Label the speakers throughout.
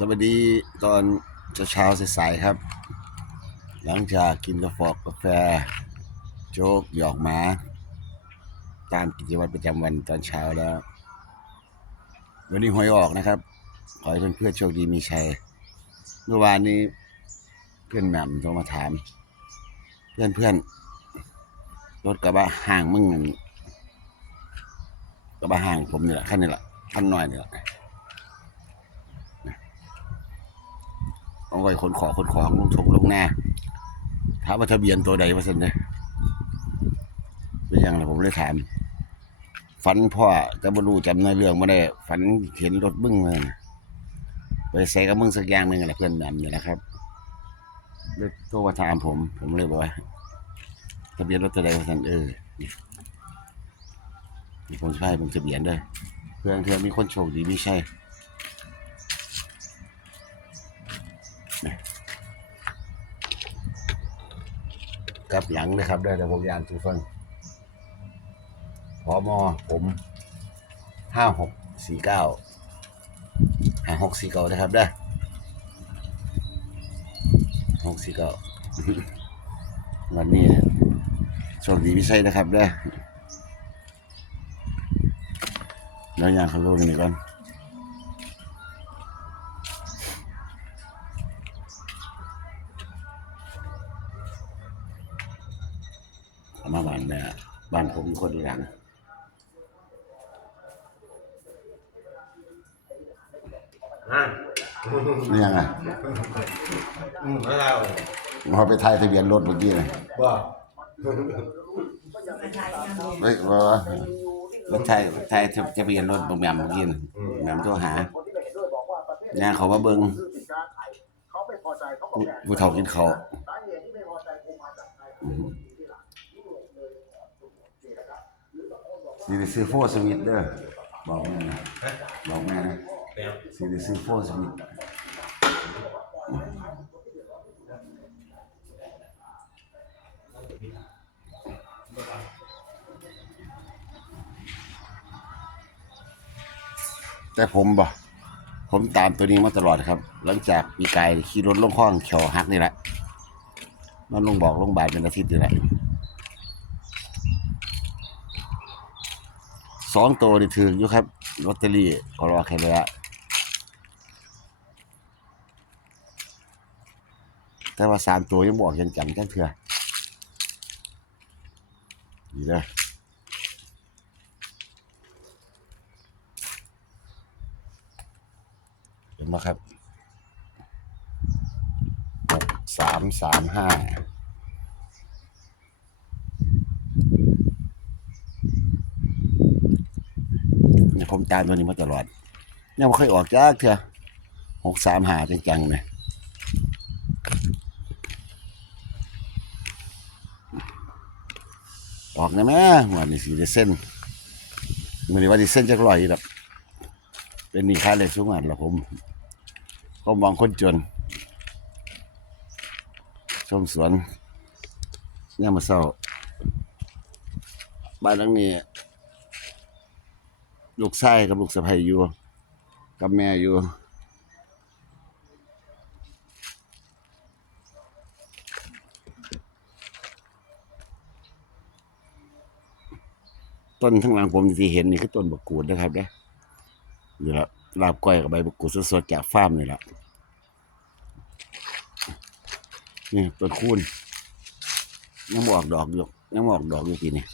Speaker 1: สวัสดีตอนเช้าๆสายๆครับ หลังจากกินกาแฟกาแฟ โจ๊กหยอกหมา ตามกิจวัตรประจำวันตอนเช้าแล้ว วันนี้หวยออกนะครับ ขอให้เพื่อนๆโชคดีมีชัย เมื่อวานนี้เพื่อนแหม่มโทรมาถาม เพื่อนเพื่อนๆรถกระบะห่างมึงนั่นกระบะห่างผมนี่แหละขั้นนี่แหละขั้นหน้อยนี่แหละ เอาไว้ขนของขนของลงทงลงหน้าถามว่าทะเบียนตัวใดวะสันเนี่ยเป็นยังไงผมเลยถาม ฝันพ่อจะบรรลุจำในเรื่องไม่ได้ ฝันเห็นรถบึ้งเลยนะไปใส่กับมึงสักอย่างหนึ่งอะไรเพื่อนแบบนี้นะครับเลยโทรมาถามผม ผมเลยบอกว่าทะเบียนรถตัวใดวะสันเออนี่ผมใช่ผมทะเบียนด้วยเพื่อนเพื่อนมีคนโชคดีไม่ใช่ กับหลังเลยครับได้แต่ผมยานทุกฟังพอมอผมห้าหกสี่เก้าห้าหกสี่เก้านะครับได้หกสี่เก้าวันนี้โชคดีพิเศษนะครับได้แล้วยางเขาลงนี่ก่อน มาบ้านเนี่ยบ้านผมมีคนอีหลัง
Speaker 2: อะ
Speaker 1: นี่ยังไง
Speaker 2: อืมแล้วเรา
Speaker 1: พอไปทายทะเบียนรถเมื่อกี้เลย
Speaker 2: บ่
Speaker 1: ไม่ว่าว่ารถไทยไทยทะเบียนรถบางแหม่มเมื่อกี้น่ะแหม่มโทรหาย่างเขามาเบิ่งผู้ผู้เฒ่ากินเขาว อืม สิได้ซื้อโฟสวิตเด้อบอกแม่นะบอกแม่นะ
Speaker 2: แล้ว
Speaker 1: สิได้ซื้อโฟสวิตแต่ผมบ่ผมตามตัวนี้มาตลอดครับ หลังจากปีกายขี่รถลงคลองเขียวหักนี่แหละมันลงบอกลงบายเป็นอาทิตย์นี่แหละ สองตัวนี่ถืออยู่ครับลอตเตอรี่ก็รอแค่เลยอะแต่ว่าสามตัวยังบอกยังจำจังเถื่อดีเลยเห็นไหมครับหกสามสามห้า เนี่ยผม ตามตัวนี้มาตลอดยังไม่เคยออกจากเถอะหกสามหาจังๆเลยออกนะแม่วันนี้สีได้เส้นมันนี้ว่าด้เส้นจักรอยแบบเป็นนี่ค่าเลยสูงอันละผมผมมองคนจน ชมสวนเนี่ยามมาเศร้าบ้านหลังนี้ ลูกชายกับลูกสะใภ้อยู่ กับแม่อยู่ต้นข้างหลังผมที่เห็นนี่คือต้นบกกูดนะครับเด้อนี่ละลาบก้อยกับใบบกกูดสดๆจากฟาร์มนี่แหละนี่ต้นคูนยังบออกดอกอยู่ยังบออกดอกอยู่ปีนี้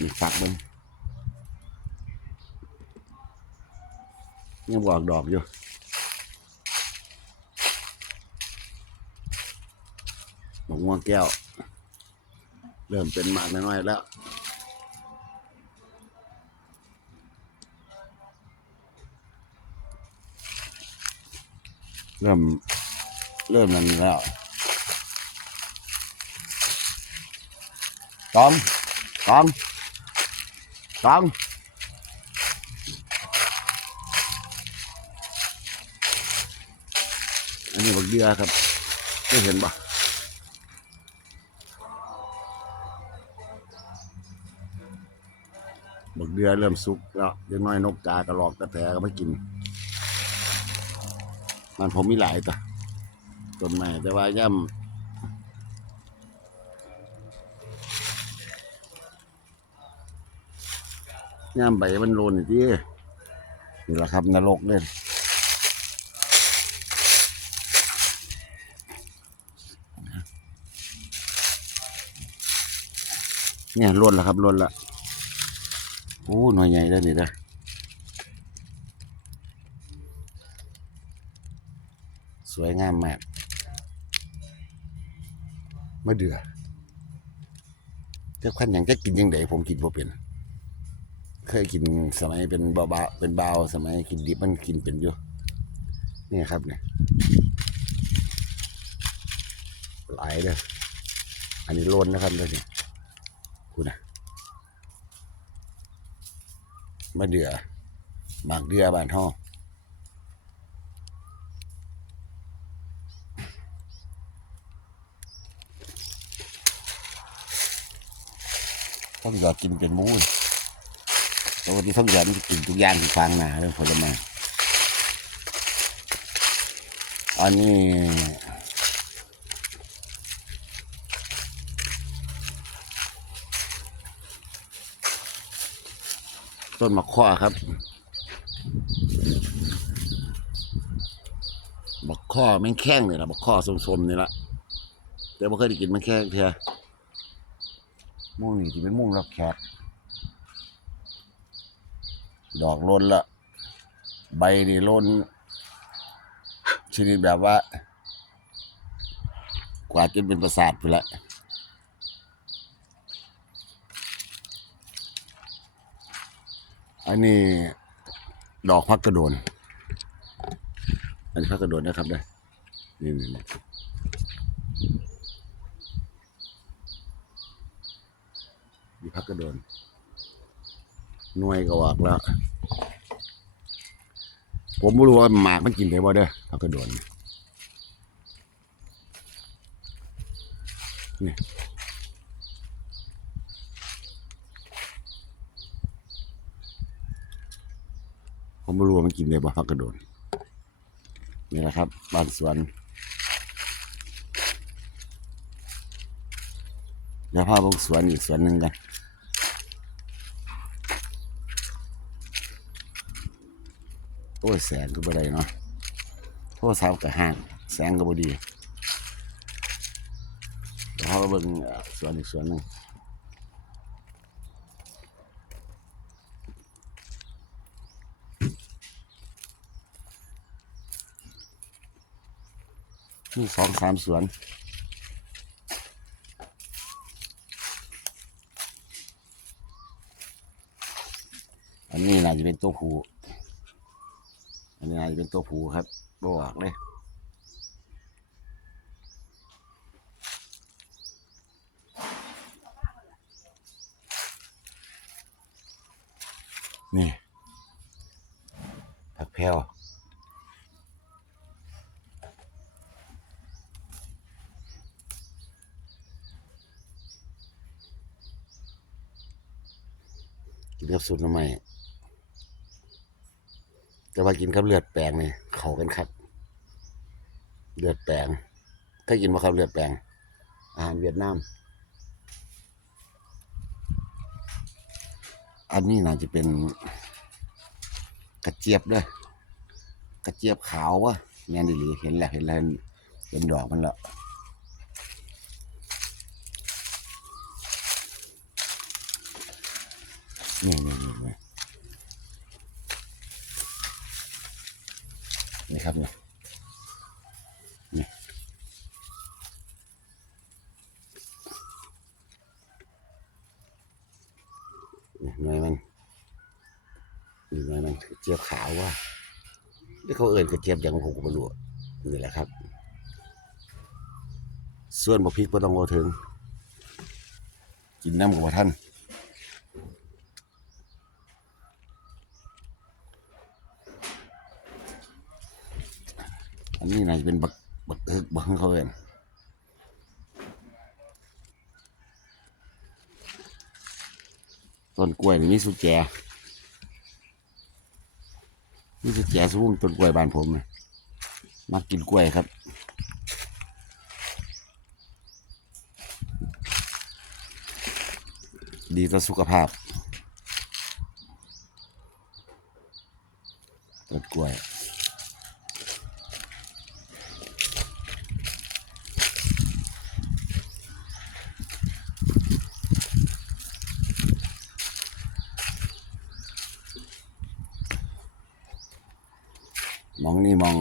Speaker 1: นี่ฝักมัน ยังบอกดอกอยู่ดอกม่วงแก้ว เริ่มเป็นหมากน้อยแล้วเริ่มเริ่มนั่นแล้วตองตองตอง อันนี้บัก เดือครับไม่เห็นปะบักเดือเริ่มสุกแล้วเดี๋ยวน้อยนกกากระหรอกกระแตก็ไม่กิน มันผมมีหลายตัวต้นไม้แต่ว่าย่ำย่ำใบมันโลนนี่ที่นี่แหละครับนรกเล่น เนี่ยล้นแล้วครับล้นละโอ้หน่อยใหญ่แล้วนี่เด้อสวยงามมากมะเดือเจ้าขันอย่างจะกินยังไงผมกินบ่เป็น เคยกินสมัยเป็นเบาๆเป็นเบาสมัยกินดิบมันกินเป็นอยู่นี่ครับเนี่ยหลายเลยอันนี้โลนนะครับเลยนี่ คุณนะมะเดือหมากเดือบานห้องต้องอยากกินเป็นมูนปกติต้องอยากกินทุกอย่างที่ฟางนาเรื่องผลไม้อันนี้ ต้นมะข้อครับมะข้อแม่งแข้งเลยนะมะข้อสมๆนี่ละแต่ไม่เคยได้กินมันแข้งเทียม่วงนี่ที่เป็นม่วงรับแขกดอกล้นละใบนี่ล้นชนิดแบบว่า กว่าจนเป็นประสาทไปละ อันนี้ดอกพักกระโดน อันนี้พักกระโดนนะครับได้นี่นี่นี่ีพักกระโดนหน่วยก็ออกแล้ว ผมไม่รู้ว่าหมากมันกินได้บ่เด้อพักกระโดนนี่ ไม่รู้ว่ามันกินได้บ่พักกระโดนนี่แหละครับบ้านสวนเดี๋ยวพาไปสวนอีกสวนหนึ่งกันโอ้ยแสงก็บ่ได้เนาะโทรศัพท์ก็ห่างแสงก็บ่ดีเดี๋ยวพาไปเบิ่งเอ่อสวนอีกสวนหนึ่ง มีสองสามสวนอันนี้น่าจะเป็นตัวผู้อันนี้น่าจะเป็นตัวผู้ครับบอกเลย นี่ผักแพรวกิ นกับสูตรน้ำใหม่แต่ว่ากินกับเลือดแปลงนี่เขากันครับ เลือดแปลงถ้ากินมาครับเลือดแปลง อาหารเวียดนาม อันนี้น่าจะเป็นกระเจี๊ยบเลยกระเจี๊ยบขาววะแม่นดีหลีเห็นแล้วเห็นแล้วเห็นดอกมันแล้ว นี่นี่นี่นี่นี่ครับเนี่ยนี่นี่หน่วยมันนี่หน่วยมันเจี๊ยบขาวว่าที่เขาเอ่นกระเจี๊ยบอย่างผมก็ไม่รู้นี่แหละครับส่วนบะพริกก็ต้องเอาถึง กินน้ำกับท่าน นนี้น่าจะเป็นบักบักเอกบักเขาเองต้นกล้วยนี่มีสุแจมีสุแจสูงต้นกล้วยบ้านผมนะมากินกล้วยครับดีต่อสุขภาพต้นกล้วย นี่มอง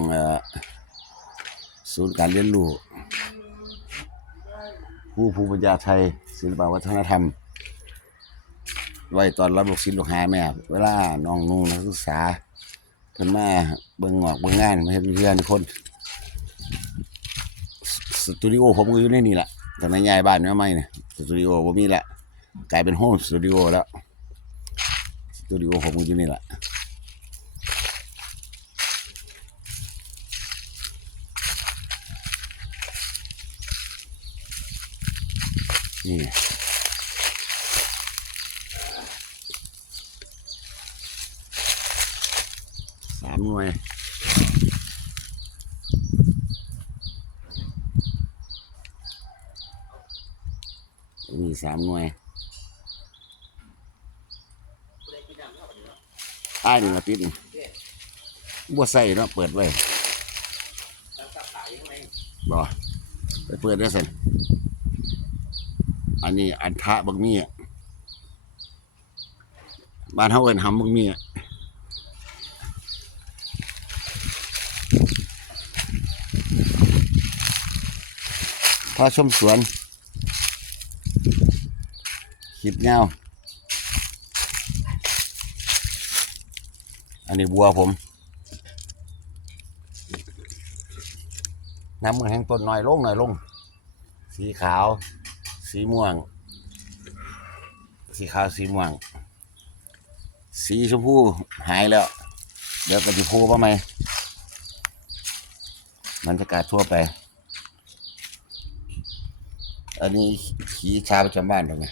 Speaker 1: ศูนย์การเรียนรู้ผู้ภูมิปัญญาไทย ศิลปวัฒนธรรม ไว้ตอนรับลูกศิษย์ลูกหาแม่ เวลาน้องนุ่งนักศึกษาเพิ่นมาเบิ่งงอกเบิ่งงานมาเฮ็ดวิทยานิพนสตูดิโอผมก็อยู่ในนี่แหละตอนนั้นย้ายบ้านมาใหม่เนี่ยสตูดิโอบ่มีละกลายเป็นโฮมสตูดิโอแล้วสตูดิโอผมก็อยู่นี่แหละ นี่สามหน่วยนี่สามหน่วยอ้ายนี่มาติดนี่บัวใส่เนาะเปิดไว้บ่ไปเปิดได้สิ อันนี้อันทะบักมี่อะบ้านเฮาเอิ้นหำบักมี่อะพาชมสวนคิดเงาอันนี้บัวผม น้ำมือแห้งต้นหน่อยลงหน่อยลง สีขาว สีม่วง สีขาวสีม่วง สีชมพูหายแล้ว เดี๋ยวก็จะพูว่าไหมมันจะกาศทั่วไป อันนี้ขีชาประจำบ้านตรงไง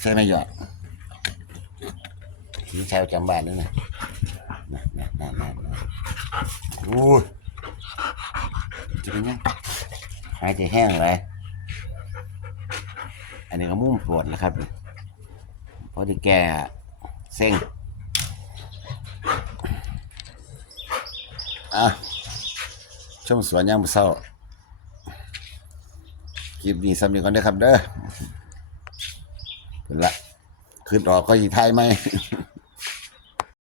Speaker 1: ใช่ไหมหยอดขีชาประจำบ้านนี่นะนะนะนะนะนะโอ้ จะเป็นยังหายใจแห้งเลยอันนี้ก็มุ่งปวดแล้วครับเพราะที่แกเซ็งอะชมสวนยามมื้อเช้าคลิปนี้สำเร็จก่อนเด้อครับเด้อเป็นละขึ้นออกก็ยีไทยไหม